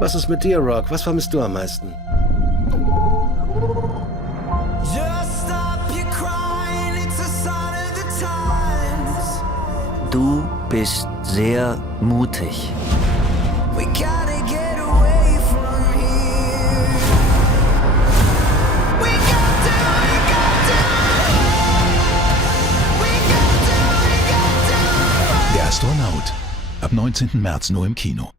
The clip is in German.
Was ist mit dir, Rock? Was vermisst du am meisten? Du bist sehr mutig. Der Astronaut. Ab 19. März nur im Kino.